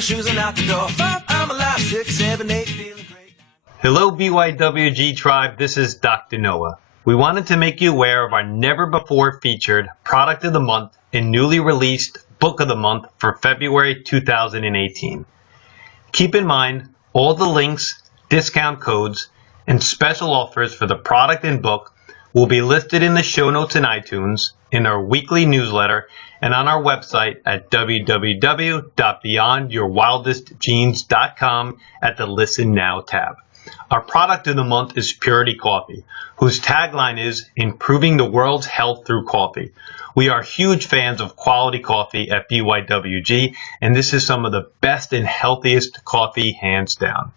my shoes and out the door. 5, I'm alive. 6, 7, 8, feeling great. Hello, BYWG tribe. This is Dr. Noah. We wanted to make you aware of our never-before-featured Product of the Month and newly released Book of the Month for February 2018. Keep in mind, all the links, discount codes, and special offers for the product and book will be listed in the show notes in iTunes, in our weekly newsletter, and on our website at www.beyondyourwildestgenes.com at the Listen Now tab. Our product of the month is Purity Coffee, whose tagline is improving the world's health through coffee. We are huge fans of quality coffee at BYWG, and this is some of the best and healthiest coffee hands down.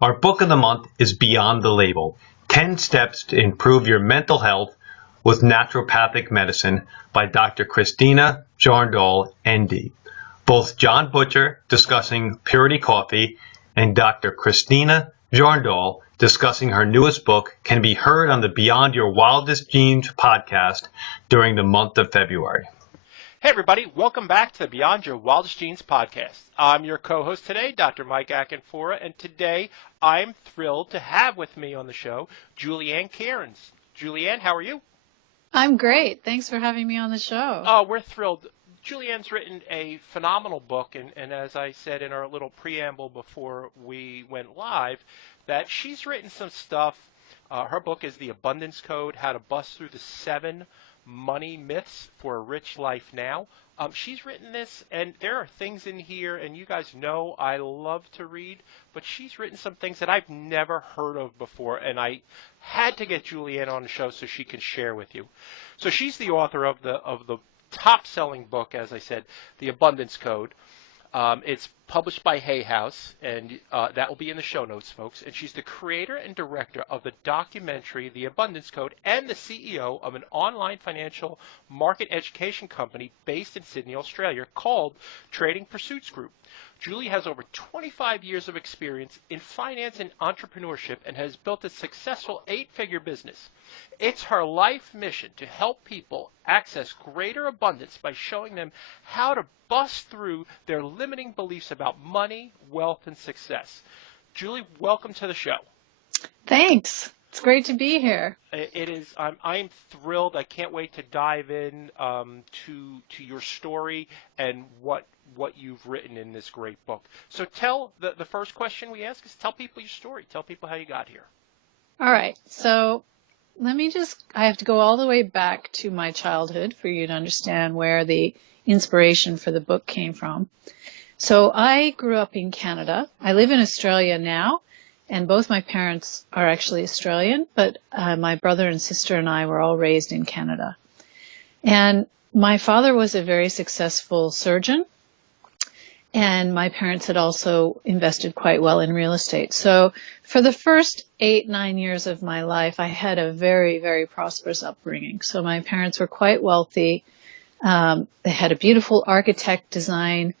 Our book of the month is Beyond the Label, 10 Steps to Improve Your Mental Health with Naturopathic Medicine by Dr. Christina Jarndal, ND. Both John Butcher discussing Purity Coffee and Dr. Christina Jarndal discussing her newest book can be heard on the Beyond Your Wildest Genes podcast during the month of February. Hey everybody, welcome back to the Beyond Your Wildest Genes podcast. I'm your co-host today, Dr. Mike Akinfora, and today I'm thrilled to have with me on the show Ann Cairns. Ann, how are you? I'm great. Thanks for having me on the show. Oh, we're thrilled. Ann's written a phenomenal book, and as I said in our little preamble before we went live, that she's written some stuff. Her book is The Abundance Code, How to Bust Through the 7 Money Myths for a Rich Life Now. She's written this, and there are things in here, and you guys know I love to read, but she's written some things that I've never heard of before, and I had to get Julianne on the show so she can share with you. So she's the author of the top-selling book, as I said, The Abundance Code. It's published by Hay House, and that will be in the show notes, folks. And she's the creator and director of the documentary The Abundance Code and the CEO of an online financial market education company based in Sydney, Australia, called Trading Pursuits Group. Julie has over 25 years of experience in finance and entrepreneurship and has built a successful 8-figure business. It's her life mission to help people access greater abundance by showing them how to bust through their limiting beliefs about money, wealth, and success. Julie, welcome to the show. Thanks. It's great to be here. It is. I'm thrilled. I can't wait to dive in to your story and what you've written in this great book. So the first question we ask is tell people your story. Tell people how you got here. All right. So I have to go all the way back to my childhood for you to understand where the inspiration for the book came from. So I grew up in Canada. I live in Australia now, and both my parents are actually Australian, but my brother and sister and I were all raised in Canada. And my father was a very successful surgeon, and my parents had also invested quite well in real estate. So for the first 8-9 years of my life, I had a very, very prosperous upbringing. So my parents were quite wealthy. They had a beautiful architect design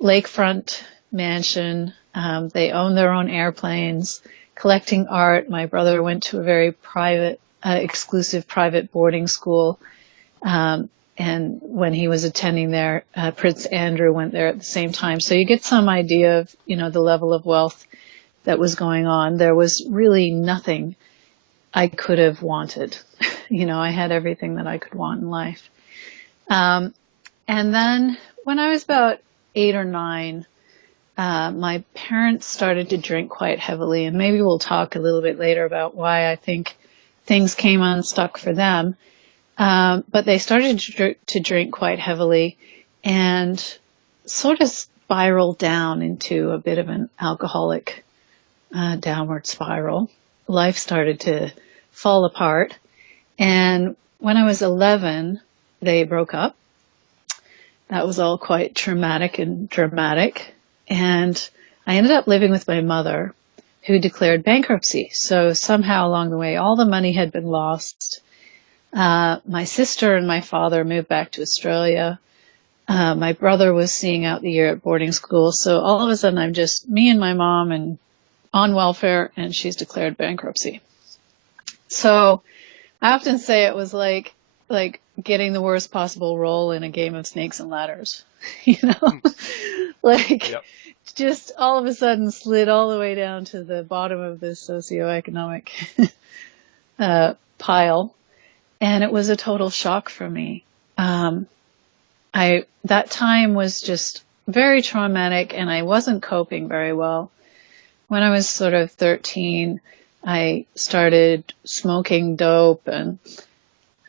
lakefront mansion. They owned their own airplanes, collecting art. My brother went to a very private, exclusive private boarding school. And when he was attending there, Prince Andrew went there at the same time. So you get some idea of, the level of wealth that was going on. There was really nothing I could have wanted. I had everything that I could want in life. And then when I was about 8 or 9, my parents started to drink quite heavily, and maybe we'll talk a little bit later about why I think things came unstuck for them. But they started to drink quite heavily and sort of spiraled down into a bit of an alcoholic downward spiral. Life started to fall apart. And when I was 11, they broke up. That was all quite traumatic and dramatic. And I ended up living with my mother, who declared bankruptcy. So somehow along the way, all the money had been lost. My sister and my father moved back to Australia. My brother was seeing out the year at boarding school. So all of a sudden, I'm just me and my mom and on welfare, and she's declared bankruptcy. So I often say it was like getting the worst possible role in a game of snakes and ladders, Yep. just all of a sudden slid all the way down to the bottom of this socioeconomic pile. And it was a total shock for me. That time was just very traumatic, and I wasn't coping very well. When I was sort of 13, I started smoking dope and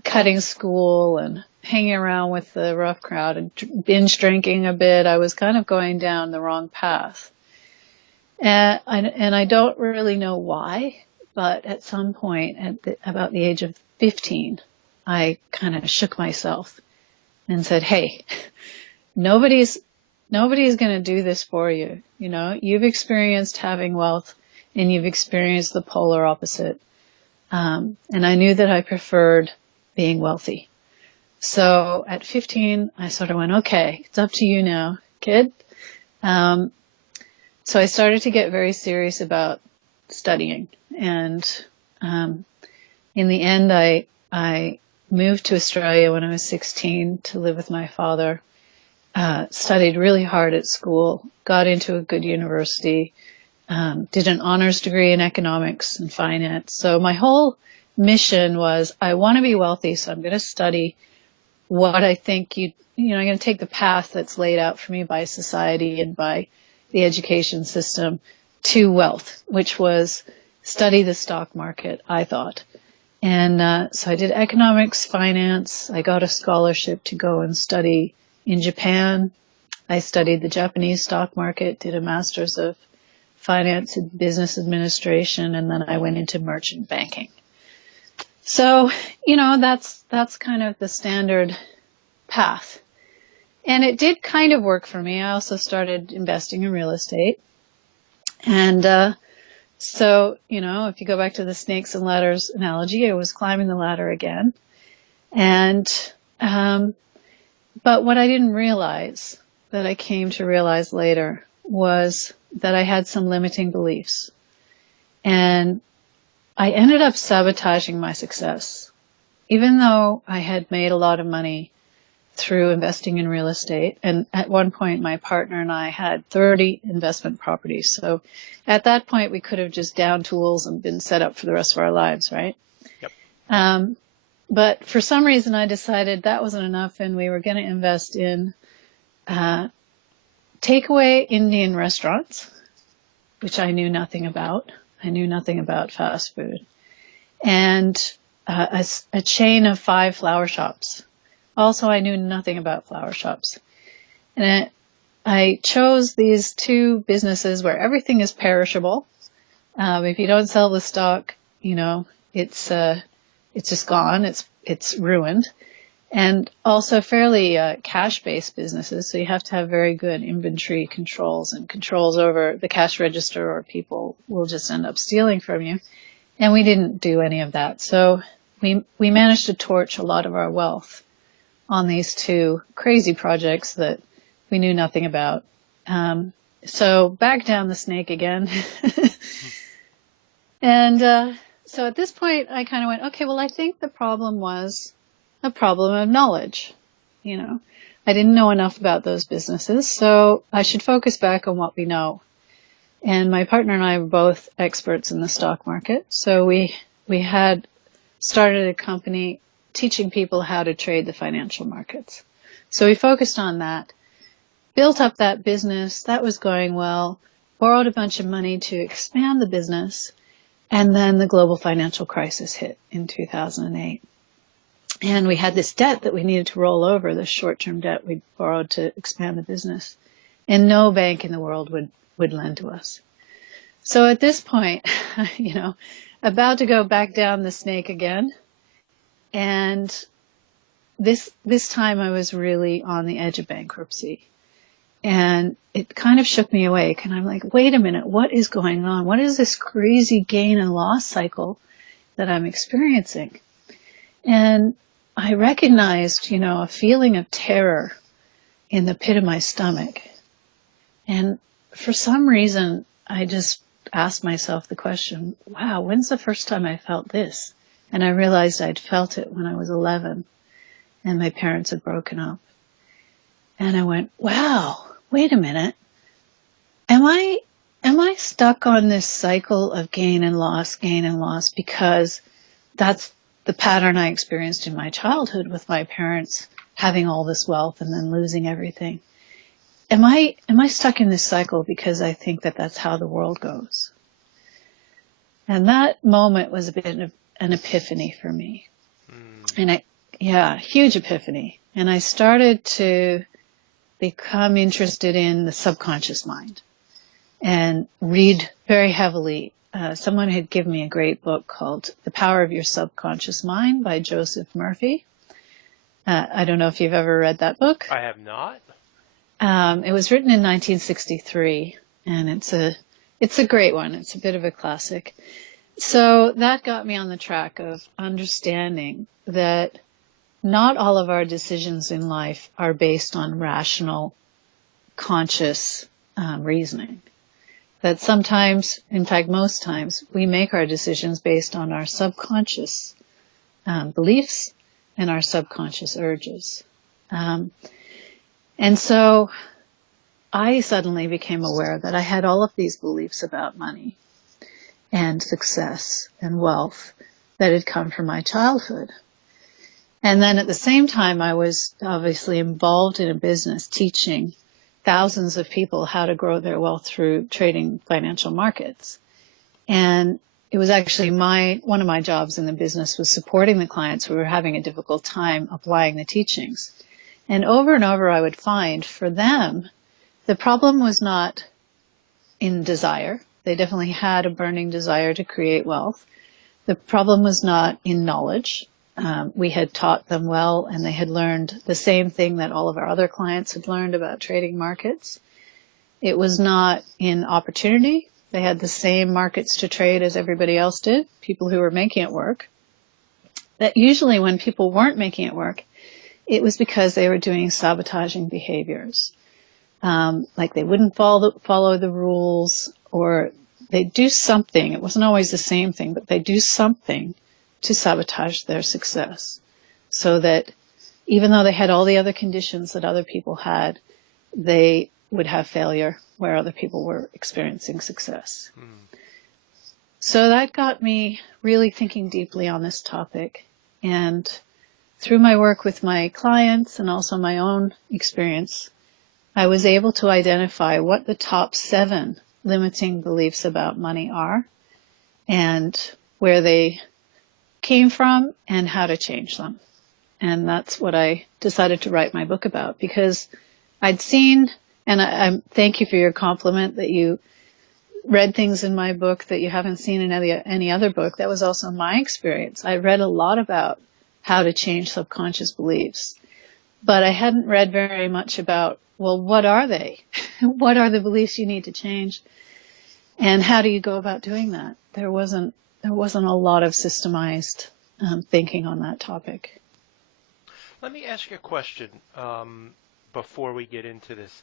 cutting school and hanging around with the rough crowd and binge drinking a bit. I was kind of going down the wrong path. And I don't really know why, but at some point, about the age of 15, I kind of shook myself and said, hey, nobody's going to do this for you. You know, you've experienced having wealth and you've experienced the polar opposite. And I knew that I preferred being wealthy. So at 15, I sort of went, okay, it's up to you now, kid. So I started to get very serious about studying. And in the end, I moved to Australia when I was 16 to live with my father, studied really hard at school, got into a good university, did an honors degree in economics and finance. So my whole mission was, I want to be wealthy, so I'm going to study what I think I'm going to take the path that's laid out for me by society and by the education system to wealth, which was study the stock market, I thought. And so I did economics, finance. I got a scholarship to go and study in Japan. I studied the Japanese stock market, did a master's of finance and business administration, and then I went into merchant banking. So, that's kind of the standard path. And it did kind of work for me. I also started investing in real estate. And so, if you go back to the snakes and ladders analogy, I was climbing the ladder again. And but what I didn't realize, that I came to realize later, was that I had some limiting beliefs. And I ended up sabotaging my success. Even though I had made a lot of money through investing in real estate, and at one point my partner and I had 30 investment properties. So at that point we could have just downed tools and been set up for the rest of our lives, right? Yep. But for some reason I decided that wasn't enough, and we were going to invest in takeaway Indian restaurants, which I knew nothing about. I knew nothing about fast food. And a chain of 5 flower shops. Also, I knew nothing about flower shops. And I chose these 2 businesses where everything is perishable. If you don't sell the stock, it's just gone. It's ruined. And also fairly cash-based businesses, so you have to have very good inventory controls and controls over the cash register, or people will just end up stealing from you. And we didn't do any of that. So we managed to torch a lot of our wealth on these 2 crazy projects that we knew nothing about. So back down the snake again. And so at this point, I kind of went, okay, well, I think the problem was a problem of knowledge. I didn't know enough about those businesses, so I should focus back on what we know. And my partner and I were both experts in the stock market, so we had started a company teaching people how to trade the financial markets. So we focused on that, built up that business, that was going well, borrowed a bunch of money to expand the business, and then the global financial crisis hit in 2008. And we had this debt that we needed to roll over, this short-term debt we borrowed to expand the business. And no bank in the world would lend to us. So at this point, about to go back down the snake again. And this time I was really on the edge of bankruptcy. And it kind of shook me awake. And I'm like, wait a minute, what is going on? What is this crazy gain and loss cycle that I'm experiencing? And I recognized, a feeling of terror in the pit of my stomach. And for some reason, I just asked myself the question, wow, when's the first time I felt this? And I realized I'd felt it when I was 11 and my parents had broken up. And I went, wow, wait a minute. am I stuck on this cycle of gain and loss because that's the pattern I experienced in my childhood with my parents having all this wealth and then losing everything? Am I stuck in this cycle because I think that that's how the world goes? And that moment was a bit of an epiphany for me. And huge epiphany. And I started to become interested in the subconscious mind and read very heavily. Someone had given me a great book called The Power of Your Subconscious Mind by Joseph Murphy. I don't know if you've ever read that book. I have not. It was written in 1963, and it's a great one. It's a bit of a classic. So that got me on the track of understanding that not all of our decisions in life are based on rational, conscious reasoning. That sometimes, in fact most times, we make our decisions based on our subconscious beliefs and our subconscious urges. And so I suddenly became aware that I had all of these beliefs about money and success and wealth that had come from my childhood. And then at the same time, I was obviously involved in a business teaching thousands of people how to grow their wealth through trading financial markets. And it was actually one of my jobs in the business was supporting the clients who were having a difficult time applying the teachings. And over I would find for them, the problem was not in desire. They definitely had a burning desire to create wealth. The problem was not in knowledge. We had taught them well, and they had learned the same thing that all of our other clients had learned about trading markets. It was not in opportunity. They had the same markets to trade as everybody else did, people who were making it work. That usually when people weren't making it work, it was because they were doing sabotaging behaviors. Like they wouldn't follow the rules, or they'd do something. It wasn't always the same thing, but they'd do something to sabotage their success, so that even though they had all the other conditions that other people had, they would have failure where other people were experiencing success. So that got me really thinking deeply on this topic. And through my work with my clients and also my own experience, I was able to identify what the top 7 limiting beliefs about money are and where they came from and how to change them. And that's what I decided to write my book about, because I'd seen, and I thank you for your compliment that you read things in my book that you haven't seen in any other book. That was also my experience. I read a lot about how to change subconscious beliefs, but I hadn't read very much about, well, what are they? What are the beliefs you need to change? And how do you go about doing that? There wasn't a lot of systemized thinking on that topic. Let me ask you a question before we get into this.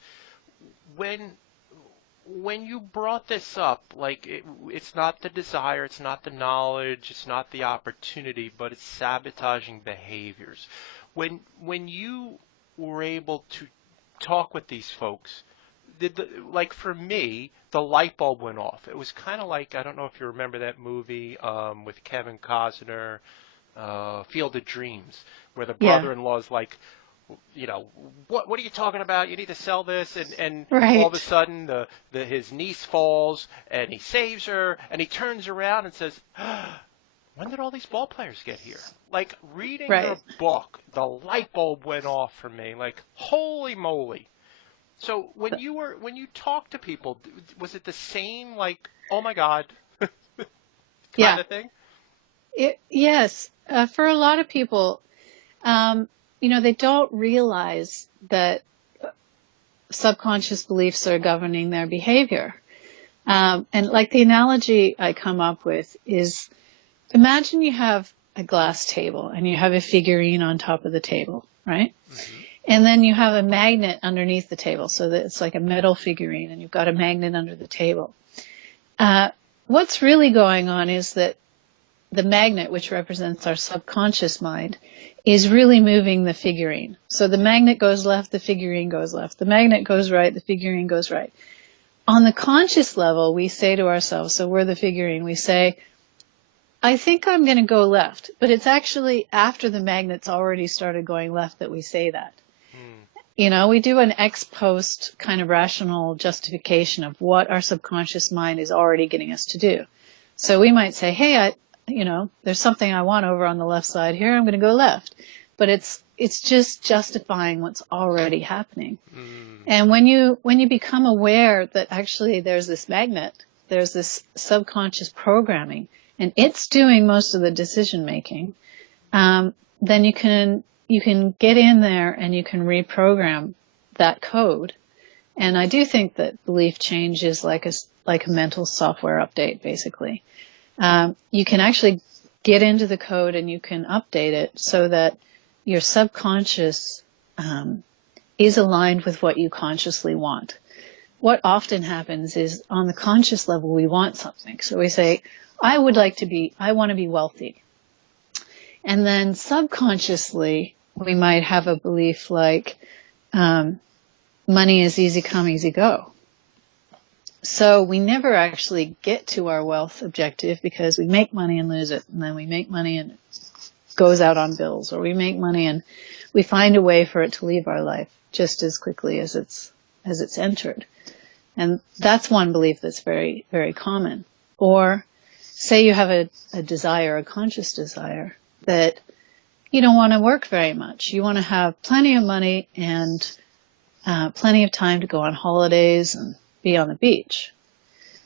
When you brought this up, like it's not the desire, it's not the knowledge, it's not the opportunity, but it's sabotaging behaviors. When you were able to talk with these folks, like for me, the light bulb went off. It was kind of like, I don't know if you remember that movie with Kevin Costner, Field of Dreams, where the brother-in-law's like, you know, what are you talking about? You need to sell this, and right. All of a sudden his niece falls and he saves her and he turns around and says, when did all these ball players get here? Like reading your book, the light bulb went off for me. Like, holy moly! So when you talk to people, was it the same, like, oh my God, kind of thing? Yes. For a lot of people, they don't realize that subconscious beliefs are governing their behavior. And like the analogy I come up with is, imagine you have a glass table and you have a figurine on top of the table, right? Mm-hmm. And then you have a magnet underneath the table, so that it's like a metal figurine and you've got a magnet under the table. What's really going on is that the magnet, which represents our subconscious mind, is really moving the figurine. So the magnet goes left, the figurine goes left. The magnet goes right, the figurine goes right. on the conscious level, we say to ourselves, so we're the figurine, we say, I think I'm going to go left. But it's actually after the magnet's already started going left that we say that. We do an ex post kind of rational justification of what our subconscious mind is already getting us to do. So we might say, hey, there's something I want over on the left side here. I'm going to go left. But it's just justifying what's already happening. And when you become aware that actually there's this magnet, there's this subconscious programming, and it's doing most of the decision making, then you can get in there and you can reprogram that code. And I do think that belief change is like a mental software update, basically. You can actually get into the code and you can update it so that your subconscious is aligned with what you consciously want. What often happens is on the conscious level, we want something. So we say, I want to be wealthy. And then subconsciously, we might have a belief like, money is easy come, easy go. So we never actually get to our wealth objective because we make money and lose it. And then we make money and it goes out on bills, or we make money and we find a way for it to leave our life just as quickly as it's entered. And that's one belief that's very, very common. Or say you have a desire, a conscious desire, that you don't want to work very much. You want to have plenty of money and plenty of time to go on holidays and be on the beach.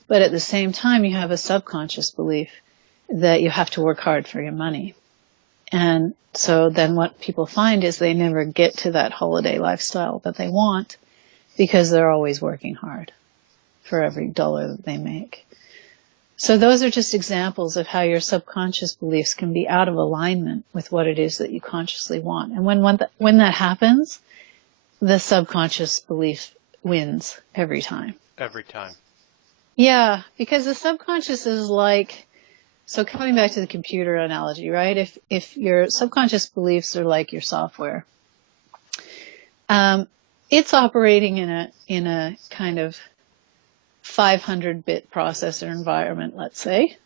But at the same time, you have a subconscious belief that you have to work hard for your money. And so then what people find is they never get to that holiday lifestyle that they want because they're always working hard for every dollar that they make. So those are just examples of how your subconscious beliefs can be out of alignment with what it is that you consciously want. And when that happens, the subconscious belief wins every time. Every time. Yeah, because the subconscious is like, so coming back to the computer analogy, right? If your subconscious beliefs are like your software, it's operating in a kind of 500-bit processor environment, let's say,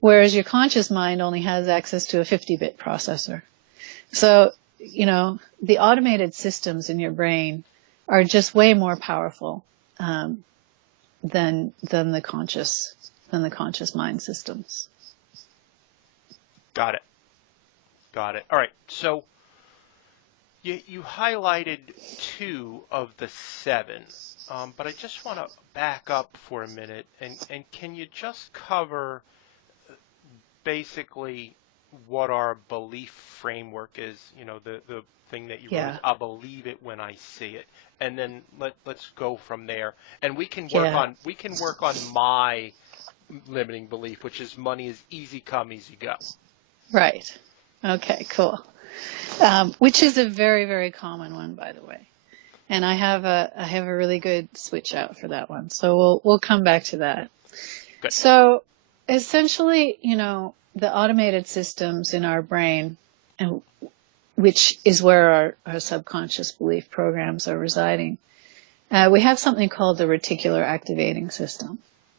whereas your conscious mind only has access to a 50-bit processor. So, the automated systems in your brain are just way more powerful than the conscious mind systems. Got it. All right. So you highlighted 2 of the 7, but I just want to back up for a minute and can you just cover basically what our belief framework is? The thing that you wrote is, I'll believe it when I see it, and then let's go from there. And we can work on my limiting belief, which is money is easy come, easy go. Right. Okay, cool. Which is a very, very common one, by the way. And I have a really good switch out for that one. So we'll come back to that. Good. So essentially, the automated systems in our brain, which is where our subconscious belief programs are residing, we have something called the reticular activating system.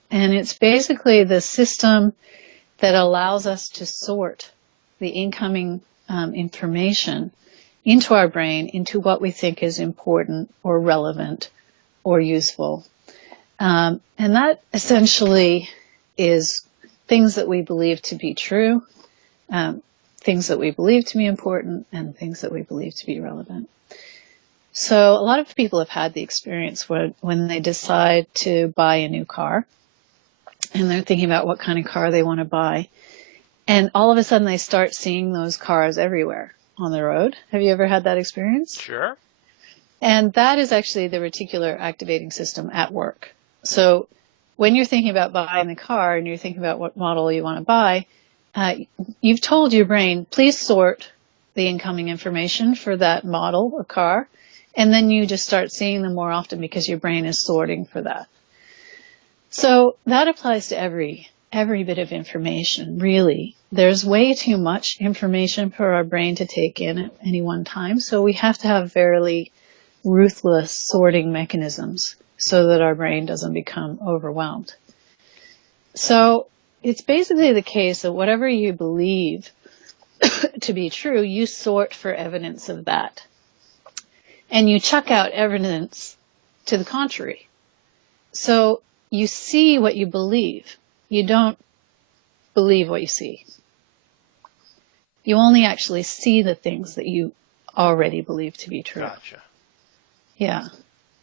And it's basically the system that allows us to sort the incoming information into our brain into what we think is important or relevant or useful. And that essentially is things that we believe to be true, things that we believe to be important, and things that we believe to be relevant. So a lot of people have had the experience when they decide to buy a new car, and they're thinking about what kind of car they want to buy. And all of a sudden they start seeing those cars everywhere on the road. Have you ever had that experience? Sure. And that is actually the reticular activating system at work. So when you're thinking about buying the car and you're thinking about what model you want to buy, you've told your brain, please sort the incoming information for that model of car. And then you just start seeing them more often because your brain is sorting for that. So that applies to every bit of information, really. There's way too much information for our brain to take in at any one time, so we have to have fairly ruthless sorting mechanisms so that our brain doesn't become overwhelmed. So it's basically the case that whatever you believe to be true, you sort for evidence of that. And you chuck out evidence to the contrary. So you see what you believe. You don't believe what you see. You only actually see the things that you already believe to be true. Gotcha. Yeah.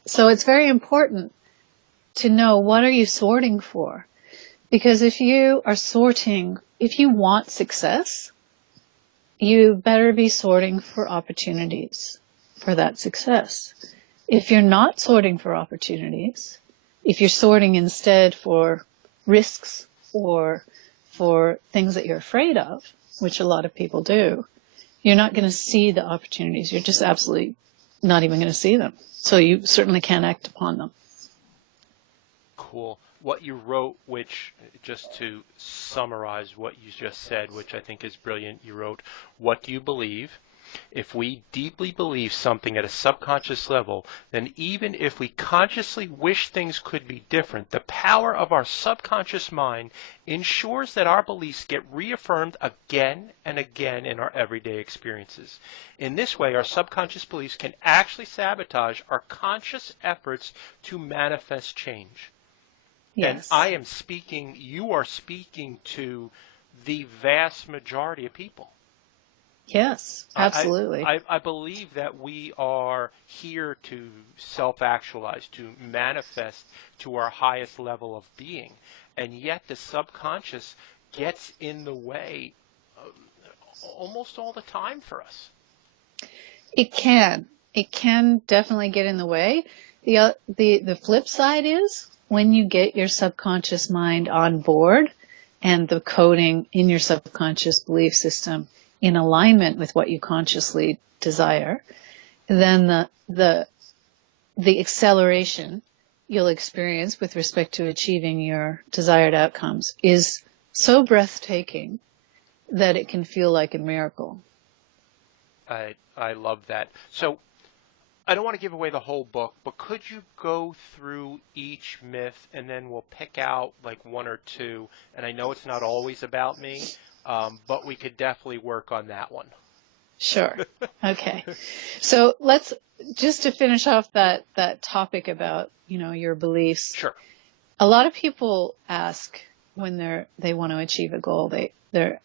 So it's very important to know, what are you sorting for? Because if you are sorting, if you want success, you better be sorting for opportunities for that success. If you're not sorting for opportunities, if you're sorting instead for risks or for things that you're afraid of, which a lot of people do, you're not going to see the opportunities. You're just absolutely not even going to see them. So you certainly can't act upon them. Cool. What you wrote, which, just to summarize what you just said, which I think is brilliant, you wrote, what do you believe? If we deeply believe something at a subconscious level, then even if we consciously wish things could be different, the power of our subconscious mind ensures that our beliefs get reaffirmed again and again in our everyday experiences. In this way, our subconscious beliefs can actually sabotage our conscious efforts to manifest change. Yes. And you are speaking to the vast majority of people. Yes, absolutely. I believe that we are here to self-actualize, to manifest to our highest level of being. And yet the subconscious gets in the way almost all the time for us. It can. It can definitely get in the way. The flip side is, when you get your subconscious mind on board and the coding in your subconscious belief system in alignment with what you consciously desire, then the acceleration you'll experience with respect to achieving your desired outcomes is so breathtaking that it can feel like a miracle. I love that. So I don't want to give away the whole book, but could you go through each myth and then we'll pick out like one or two? And I know it's not always about me, but we could definitely work on that one. Sure. Okay. So let's, just to finish off that topic about, your beliefs. Sure. A lot of people ask when they want to achieve a goal, they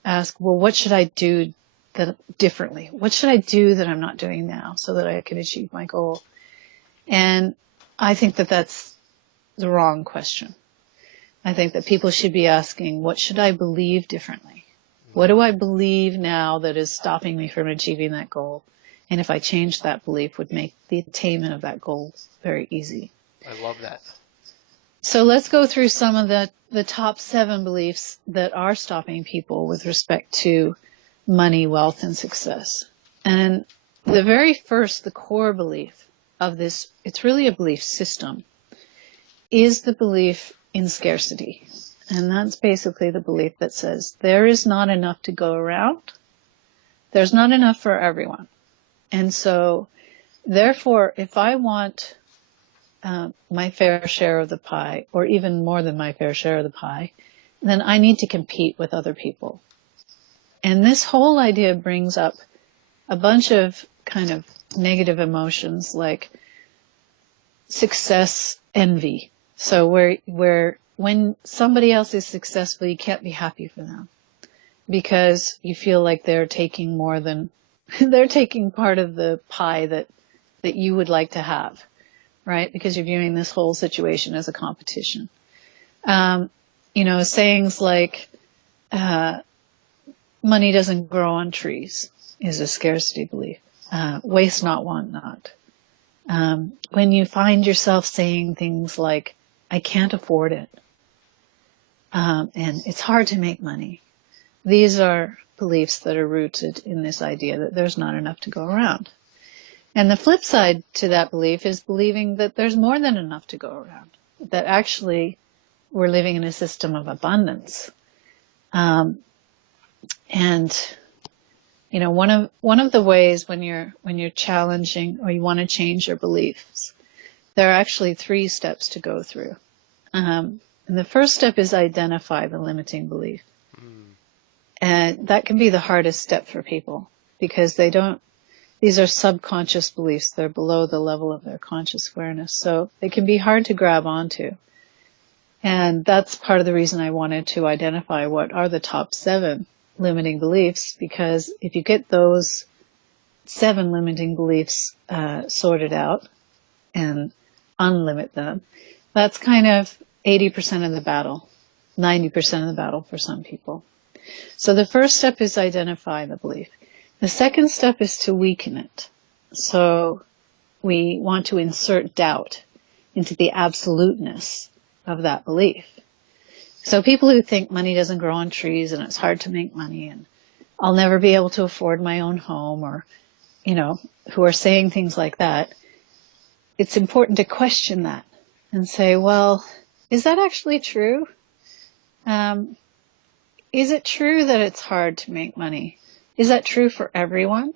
ask, well, what should I do differently? What should I do that I'm not doing now so that I can achieve my goal? And I think that that's the wrong question. I think that people should be asking, what should I believe differently? What do I believe now that is stopping me from achieving that goal? And if I change that belief, would make the attainment of that goal very easy. I love that. So let's go through some of the top 7 beliefs that are stopping people with respect to money, wealth, and success. And the very first, the core belief of this, it's really a belief system, is the belief in scarcity. And that's basically the belief that says there is not enough to go around. There's not enough for everyone. And so, therefore, if I want my fair share of the pie, or even more than my fair share of the pie, then I need to compete with other people. And this whole idea brings up a bunch of kind of negative emotions like success envy. So where when somebody else is successful, you can't be happy for them because you feel like they're taking more than, they're taking part of the pie that you would like to have, right? Because you're viewing this whole situation as a competition. Sayings like, money doesn't grow on trees is a scarcity belief. Waste not, want not. When you find yourself saying things like, I can't afford it, and it's hard to make money, these are beliefs that are rooted in this idea that there's not enough to go around. And the flip side to that belief is believing that there's more than enough to go around, that actually we're living in a system of abundance. And one of the ways when you're challenging or you want to change your beliefs there are actually 3 steps to go through. And the first step is identify the limiting belief. And that can be the hardest step for people because these are subconscious beliefs. They're below the level of their conscious awareness. So they can be hard to grab onto. And that's part of the reason I wanted to identify what are the top 7 limiting beliefs, because if you get those 7 limiting beliefs sorted out and unlimit them, that's kind of 80% of the battle, 90% of the battle for some people. So the first step is identify the belief. The second step is to weaken it. So we want to insert doubt into the absoluteness of that belief. So people who think money doesn't grow on trees and it's hard to make money and I'll never be able to afford my own home, or, who are saying things like that, it's important to question that and say, well, is that actually true? Is it true that it's hard to make money? Is that true for everyone?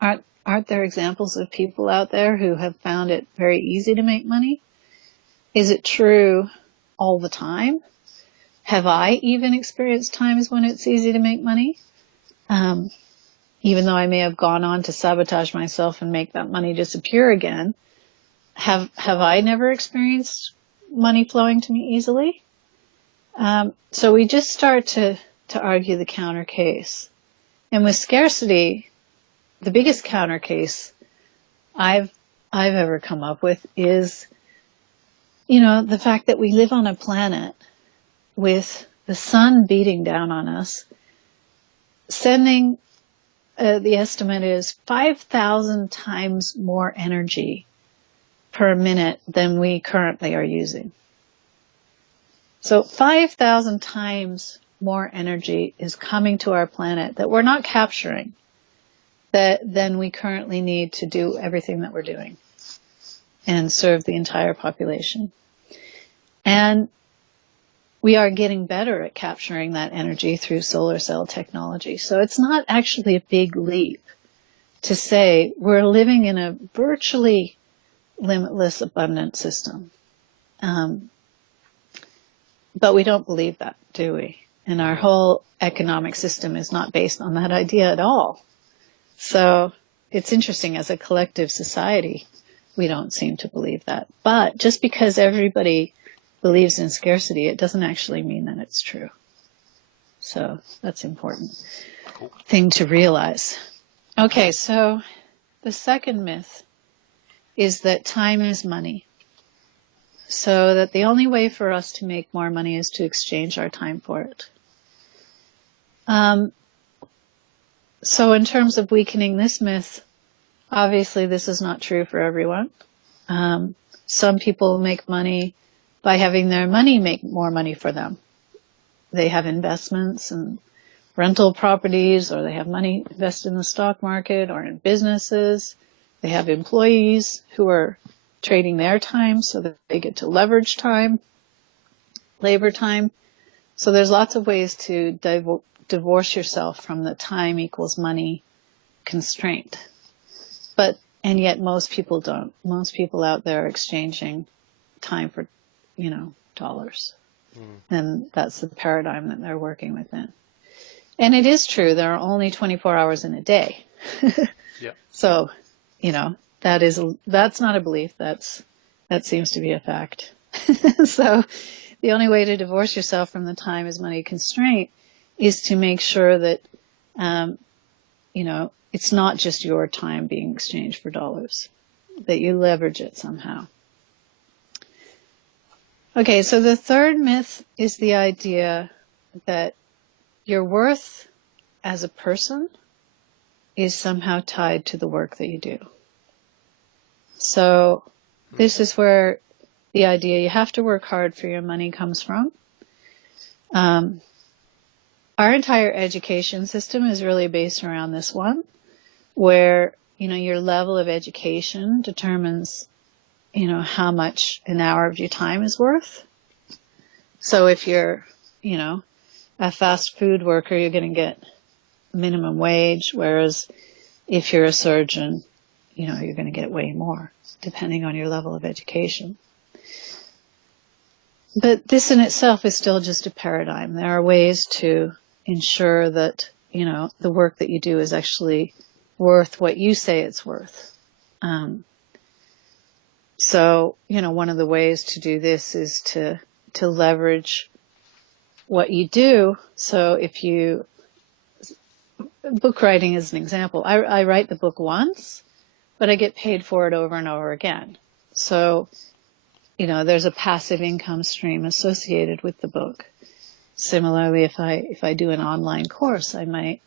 Aren't there examples of people out there who have found it very easy to make money? Is it true all the time? Have I even experienced times when it's easy to make money? Even though I may have gone on to sabotage myself and make that money disappear again, have I never experienced money flowing to me easily? So we just start to argue the counter case. And with scarcity, the biggest counter case I've ever come up with is, the fact that we live on a planet with the sun beating down on us, sending, the estimate is 5,000 times more energy per minute than we currently are using. So 5,000 times more energy is coming to our planet that we're not capturing than we currently need to do everything that we're doing and serve the entire population. And we are getting better at capturing that energy through solar cell technology. So it's not actually a big leap to say we're living in a virtually limitless abundant system. But we don't believe that, do we? And our whole economic system is not based on that idea at all. So it's interesting, as a collective society, we don't seem to believe that. But just because everybody believes in scarcity, it doesn't actually mean that it's true. So that's an important thing to realize. Okay, so the second myth is that time is money. So that the only way for us to make more money is to exchange our time for it. So in terms of weakening this myth, obviously this is not true for everyone. Some people make money by having their money make more money for them. They have investments and rental properties, or they have money invested in the stock market or in businesses. They have employees who are trading their time so that they get to leverage time, labor time. So there's lots of ways to divorce yourself from the time equals money constraint. And yet most people don't. Most people out there are exchanging time for, dollars. And that's the paradigm that they're working within. And it is true, there are only 24 hours in a day. Yeah. So, that's not a belief, that seems to be a fact. So the only way to divorce yourself from the time is money constraint is to make sure that, it's not just your time being exchanged for dollars, that you leverage it somehow. Okay, so the third myth is the idea that your worth as a person is somehow tied to the work that you do. So this is where the idea you have to work hard for your money comes from. Our entire education system is really based around this one, where, your level of education determines, how much an hour of your time is worth. So if you're, a fast food worker, you're going to get minimum wage, whereas if you're a surgeon, you're going to get way more. depending on your level of education. But this in itself is still just a paradigm. There are ways to ensure that, the work that you do is actually worth what you say it's worth. So, one of the ways to do this is to leverage what you do. So if book writing is an example. I write the book once, but I get paid for it over and over again. So, there's a passive income stream associated with the book. Similarly, if I do an online course, I might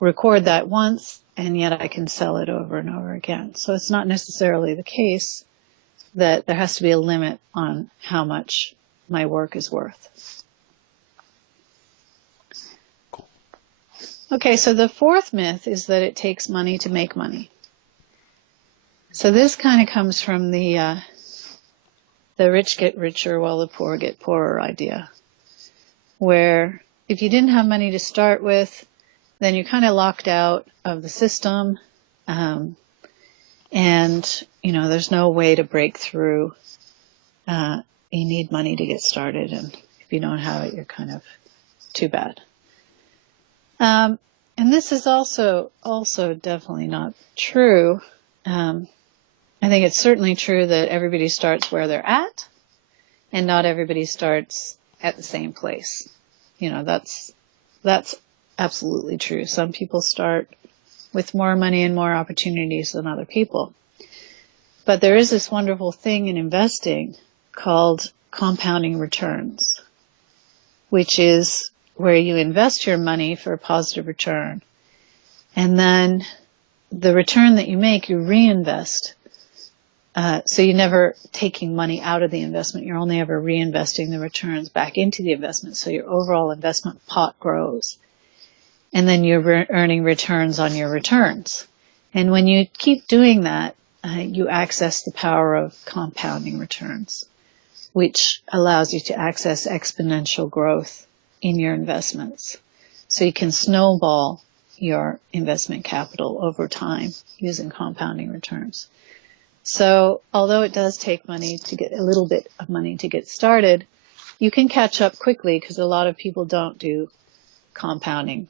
record that once, and yet I can sell it over and over again. So it's not necessarily the case that there has to be a limit on how much my work is worth. Okay, so the fourth myth is that it takes money to make money. So this kind of comes from the rich get richer while the poor get poorer idea, where if you didn't have money to start with, then you're kind of locked out of the system, and there's no way to break through. You need money to get started, and if you don't have it, you're kind of too bad. And this is also definitely not true. I think it's certainly true that everybody starts where they're at, and not everybody starts at the same place. That's absolutely true. Some people start with more money and more opportunities than other people. But there is this wonderful thing in investing called compounding returns, which is where you invest your money for a positive return. And then the return that you make, you reinvest. So you're never taking money out of the investment. You're only ever reinvesting the returns back into the investment. So your overall investment pot grows. And then you're earning returns on your returns. And when you keep doing that, you access the power of compounding returns, which allows you to access exponential growth in your investments. So you can snowball your investment capital over time using compounding returns. So although it does take money to get a little bit of money to get started, you can catch up quickly because a lot of people don't do compounding.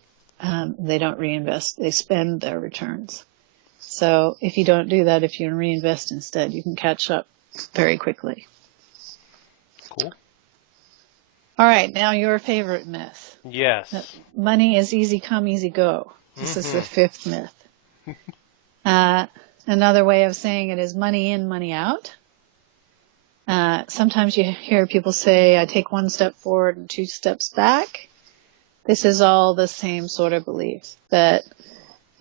They don't reinvest. They spend their returns. So if you don't do that, if you reinvest instead, you can catch up very quickly. Cool. All right, now your favorite myth. Yes. That money is easy come, easy go. This is the fifth myth. Another way of saying it is money in, money out. Sometimes you hear people say, I take one step forward and 2 steps back. This is all the same sort of belief that,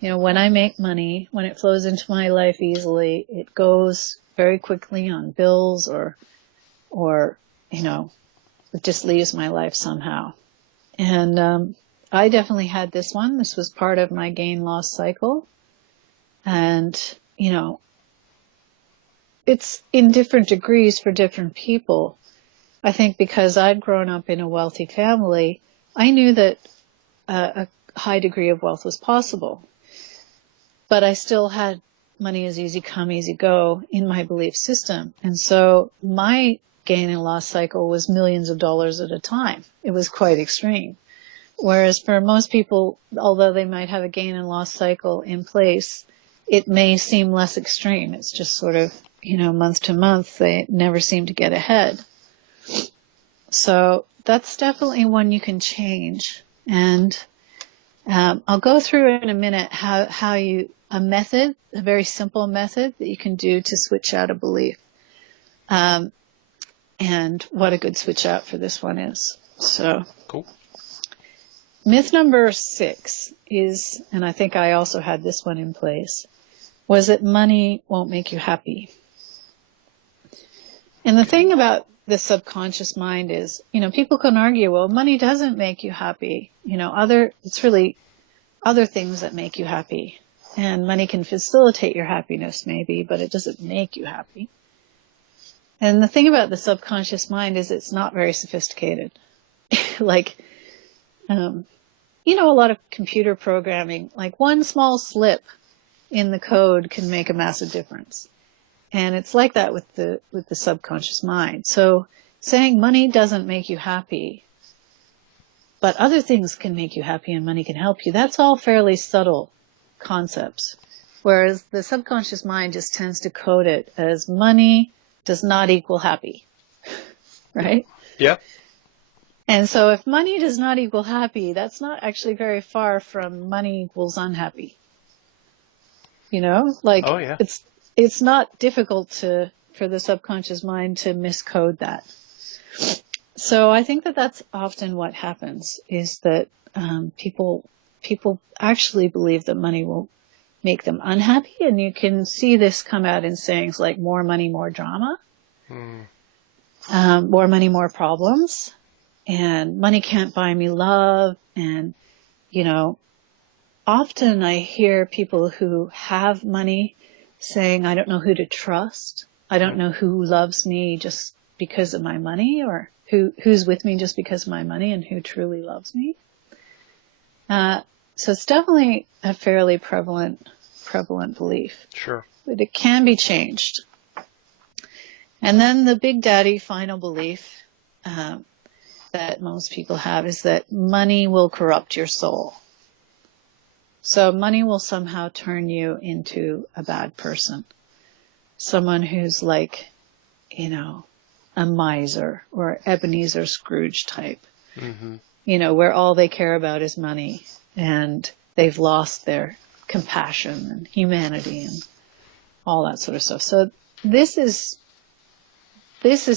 when I make money, when it flows into my life easily, it goes very quickly on bills or it just leaves my life somehow. And I definitely had this one. This was part of my gain-loss cycle. And, it's in different degrees for different people. I think because I'd grown up in a wealthy family, I knew that a high degree of wealth was possible. But I still had money is easy come, easy go in my belief system. And so my gain and loss cycle was millions of dollars at a time. It was quite extreme. Whereas for most people, although they might have a gain and loss cycle in place, it may seem less extreme. It's just sort of, month to month, they never seem to get ahead. So that's definitely one you can change. And I'll go through in a minute a very simple method that you can do to switch out a belief. And what a good switch out for this one is. So Cool. Myth number 6 is, and I think I also had this one in place, was that money won't make you happy. And the thing about the subconscious mind is, people can argue, well, money doesn't make you happy. It's really other things that make you happy. And money can facilitate your happiness maybe, but it doesn't make you happy. And the thing about the subconscious mind is it's not very sophisticated. A lot of computer programming, like one small slip in the code can make a massive difference. And it's like that with the subconscious mind. So saying money doesn't make you happy, but other things can make you happy and money can help you, that's all fairly subtle concepts. Whereas the subconscious mind just tends to code it as money does not equal happy, right? Yeah. And so if money does not equal happy, that's not actually very far from money equals unhappy. You know, like Oh, yeah. it's not difficult for the subconscious mind to miscode that. So I think that that's often what happens is that people actually believe that money will make them unhappy, and you can see this come out in sayings like more money, more drama, more money, more problems, and money can't buy me love. And, you know, often I hear people who have money saying, I don't know who to trust. I don't know who loves me just because of my money, or who's with me just because of my money, and who truly loves me. So it's definitely a fairly prevalent belief. Sure. But it can be changed. And then the big daddy final belief that most people have is that money will corrupt your soul. So money will somehow turn you into a bad person. Someone who's like, you know, a miser or Ebenezer Scrooge type. Mm-hmm. You know, where all they care about is money, and they've lost their compassion and humanity and all that sort of stuff. So this is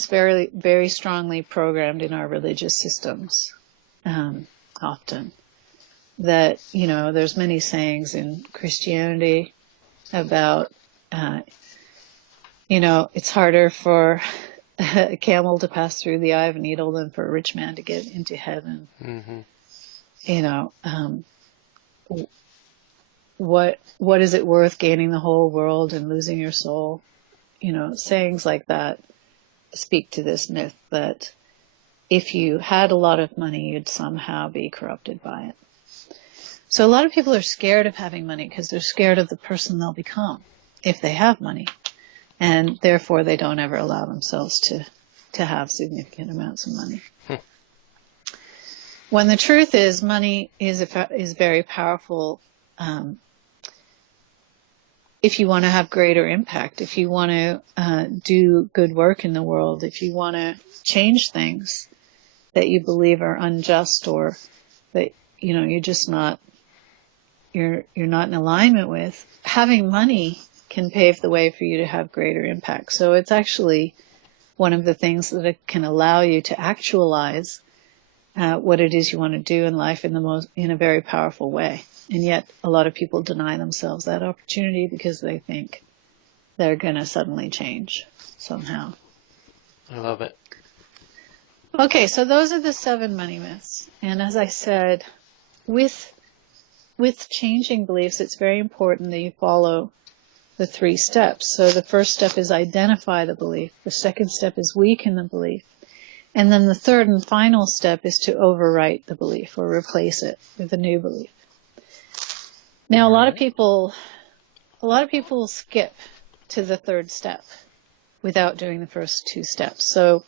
very, very strongly programmed in our religious systems, often. That, you know, there's many sayings in Christianity about, you know, it's harder for a camel to pass through the eye of a needle than for a rich man to get into heaven. Mm-hmm. You know, what is it worth gaining the whole world and losing your soul? You know, sayings like that speak to this myth that if you had a lot of money, you'd somehow be corrupted by it. So a lot of people are scared of having money because they're scared of the person they'll become if they have money. And therefore they don't ever allow themselves to have significant amounts of money. When the truth is, money is very powerful if you want to have greater impact, if you want to do good work in the world, if you want to change things that you believe are unjust or that, you know, you're not in alignment with, having money can pave the way for you to have greater impact. So it's actually one of the things that it can allow you to actualize what it is you want to do in life in a very powerful way. And yet a lot of people deny themselves that opportunity because they think they're going to suddenly change somehow. I love it. Okay, so those are the 7 money myths. And as I said, with changing beliefs, it's very important that you follow the 3 steps. So the first step is identify the belief. The second step is weaken the belief. And then the third and final step is to overwrite the belief or replace it with a new belief. Now, a lot of people skip to the third step without doing the first 2 steps. So,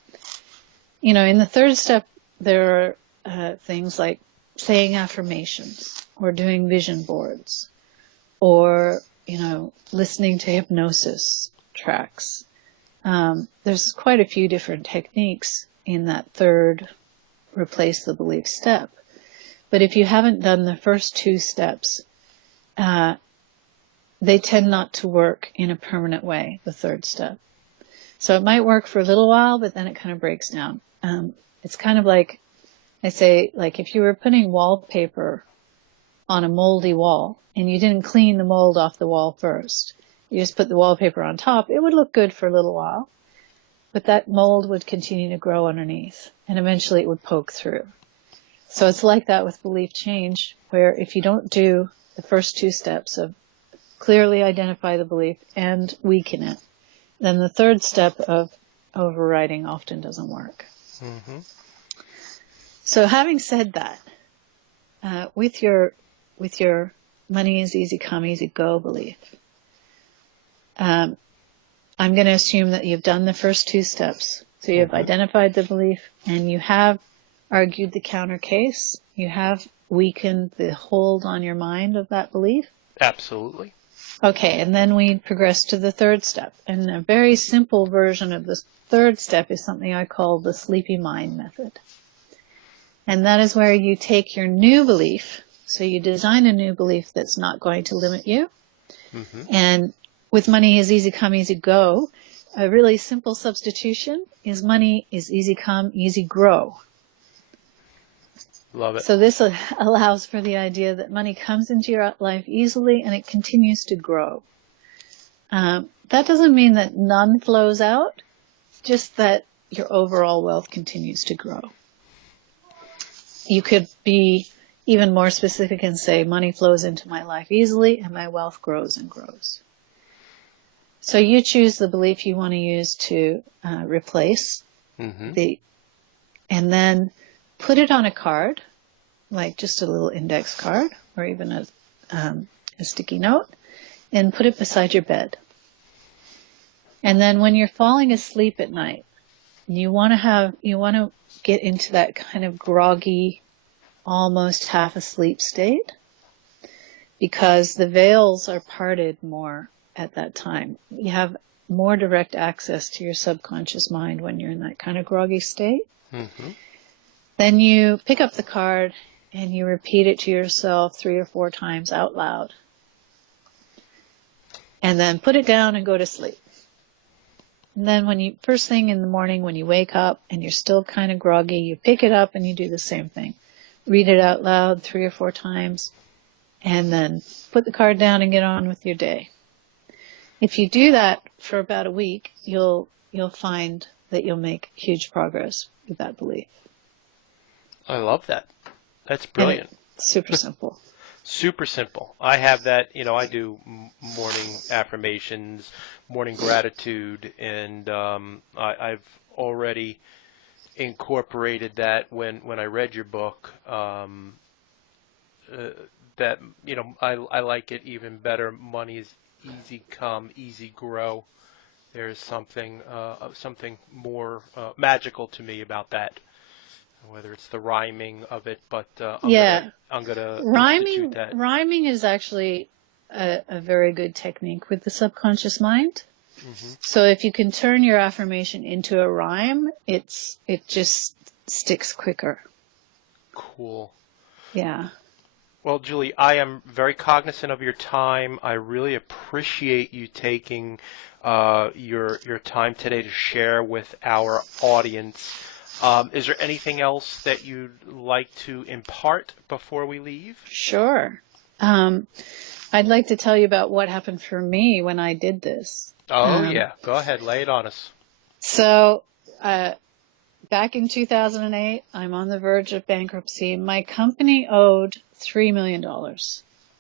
you know, in the third step, there are things like saying affirmations or doing vision boards or, you know, listening to hypnosis tracks. There's quite a few different techniques in that third replace the belief step. But if you haven't done the first 2 steps, they tend not to work in a permanent way, the third step. So it might work for a little while, but then it kind of breaks down. It's kind of like, I say, like if you were putting wallpaper on a moldy wall and you didn't clean the mold off the wall first, you just put the wallpaper on top, it would look good for a little while, but that mold would continue to grow underneath and eventually it would poke through. So it's like that with belief change, where if you don't do the first 2 steps of clearly identify the belief and weaken it, then the third step of overriding often doesn't work. Mm-hmm. So having said that, with your money is easy come, easy go belief, I'm going to assume that you've done the first two steps. So you have identified the belief and you have argued the counter case. You have weakened the hold on your mind of that belief. Absolutely. Okay, and then we progress to the third step. And a very simple version of the third step is something I call the sleepy mind method. And that is where you take your new belief, so you design a new belief that's not going to limit you. And with money is easy come, easy go, a really simple substitution is money is easy come, easy grow. Love it. So this allows for the idea that money comes into your life easily and it continues to grow. That doesn't mean that none flows out, just that your overall wealth continues to grow. You could be even more specific and say money flows into my life easily and my wealth grows and grows. So you choose the belief you want to use to replace and then put it on a card, like just a little index card or even a sticky note, and put it beside your bed. And then when you're falling asleep at night, you want to get into that kind of groggy, almost half asleep state, because the veils are parted more at that time. You have more direct access to your subconscious mind when you're in that kind of groggy state. Then you pick up the card and you repeat it to yourself 3 or 4 times out loud. And then put it down and go to sleep. And then first thing in the morning when you wake up and you're still kind of groggy, you pick it up and you do the same thing. Read it out loud 3 or 4 times and then put the card down and get on with your day. If you do that for about a week, you'll find that you'll make huge progress with that belief. I love that. That's brilliant. Super simple. Super simple. I have that, I do morning affirmations, morning gratitude, and I've already incorporated that when I read your book, that, I like it even better. Money is easy come, easy grow. There's something more magical to me about that. Whether it's the rhyming of it, but I'm gonna institute that. Rhyming is actually a very good technique with the subconscious mind. So if you can turn your affirmation into a rhyme, it just sticks quicker. Cool. Yeah. Well, Julie, I am very cognizant of your time. I really appreciate you taking your time today to share with our audience. Is there anything else that you'd like to impart before we leave? Sure. I'd like to tell you about what happened for me when I did this. Yeah. Go ahead. Lay it on us. So, back in 2008, I'm on the verge of bankruptcy. My company owed $3 million.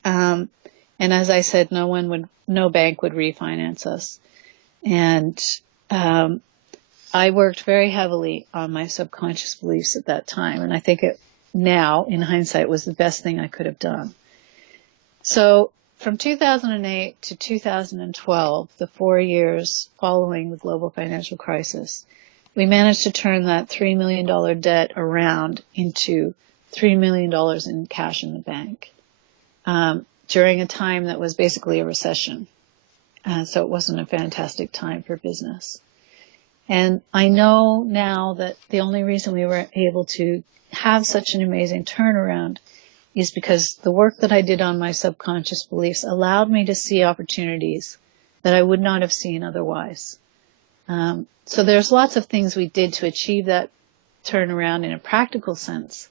And as I said, no bank would refinance us. And, I worked very heavily on my subconscious beliefs at that time, and I think it now, in hindsight, was the best thing I could have done. So from 2008 to 2012, the 4 years following the global financial crisis, we managed to turn that $3 million debt around into $3 million in cash in the bank during a time that was basically a recession. So it wasn't a fantastic time for business. And I know now that the only reason we were able to have such an amazing turnaround is because the work that I did on my subconscious beliefs allowed me to see opportunities that I would not have seen otherwise. So there's lots of things we did to achieve that turnaround in a practical sense.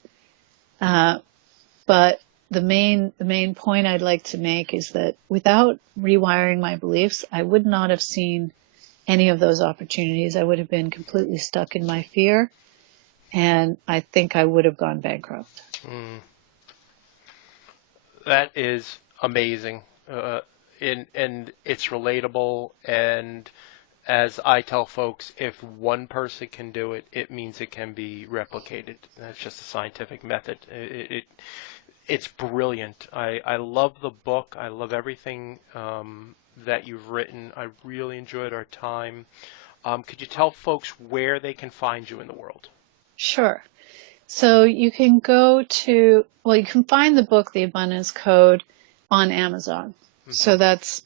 But the main point I'd like to make is that without rewiring my beliefs, I would not have seen any of those opportunities. I would have been completely stuck in my fear, and I think I would have gone bankrupt. That is amazing, and it's relatable. And as I tell folks, if one person can do it, it means it can be replicated. That's just a scientific method. It's brilliant. I love the book. I love everything that you've written. I really enjoyed our time. Could you tell folks where they can find you in the world? Sure. So you can you can find the book, The Abundance Code, on Amazon. Mm-hmm. So that's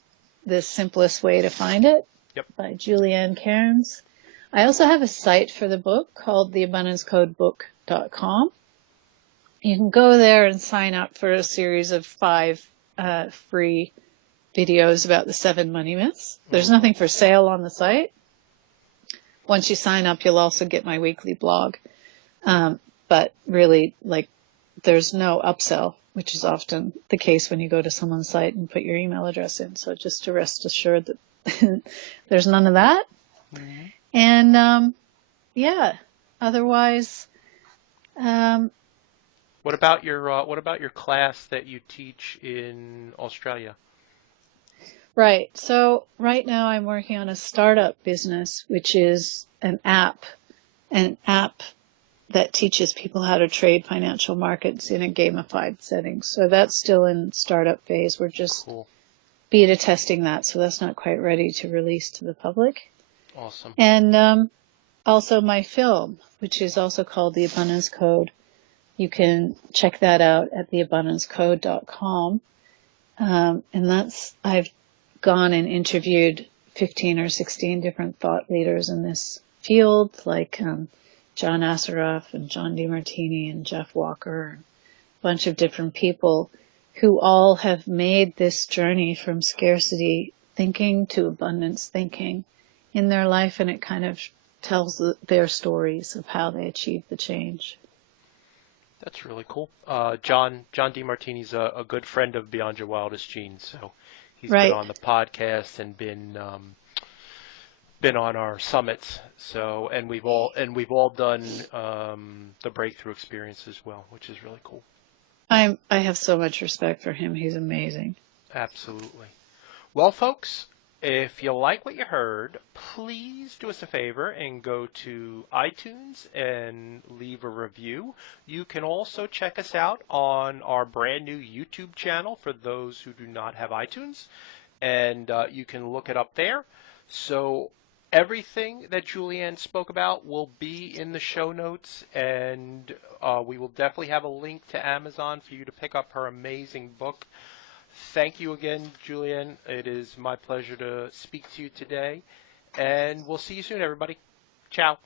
the simplest way to find it. Yep. By Ann Cairns. I also have a site for the book called theabundancecodebook.com. You can go there and sign up for a series of 5 free videos about the 7 money myths. There's nothing for sale on the site. Once you sign up, you'll also get my weekly blog. But really, there's no upsell, which is often the case when you go to someone's site and put your email address in. So just to rest assured that there's none of that. Mm-hmm. And, otherwise, what about your class that you teach in Australia? Right. So right now I'm working on a startup business, which is an app that teaches people how to trade financial markets in a gamified setting. So that's still in startup phase. We're just beta testing that, so that's not quite ready to release to the public. Awesome. And also my film, which is also called The Abundance Code. You can check that out at theabundancecode.com. And I've gone and interviewed 15 or 16 different thought leaders in this field, like John Assaraf and John DeMartini and Jeff Walker, and a bunch of different people who all have made this journey from scarcity thinking to abundance thinking in their life, and it kind of tells their stories of how they achieved the change. That's really cool. John DeMartini's a good friend of Beyond Your Wildest Dreams, so he's been on the podcast and been on our summits. So and we've all done the breakthrough experience as well, which is really cool. I have so much respect for him. He's amazing. Absolutely. Well, folks, if you like what you heard, please do us a favor and go to iTunes and leave a review. You can also check us out on our brand new YouTube channel for those who do not have iTunes, and you can look it up there. So everything that Julianne spoke about will be in the show notes, and we will definitely have a link to Amazon for you to pick up her amazing book. Thank you again, Julianne. It is my pleasure to speak to you today, and we'll see you soon, everybody. Ciao.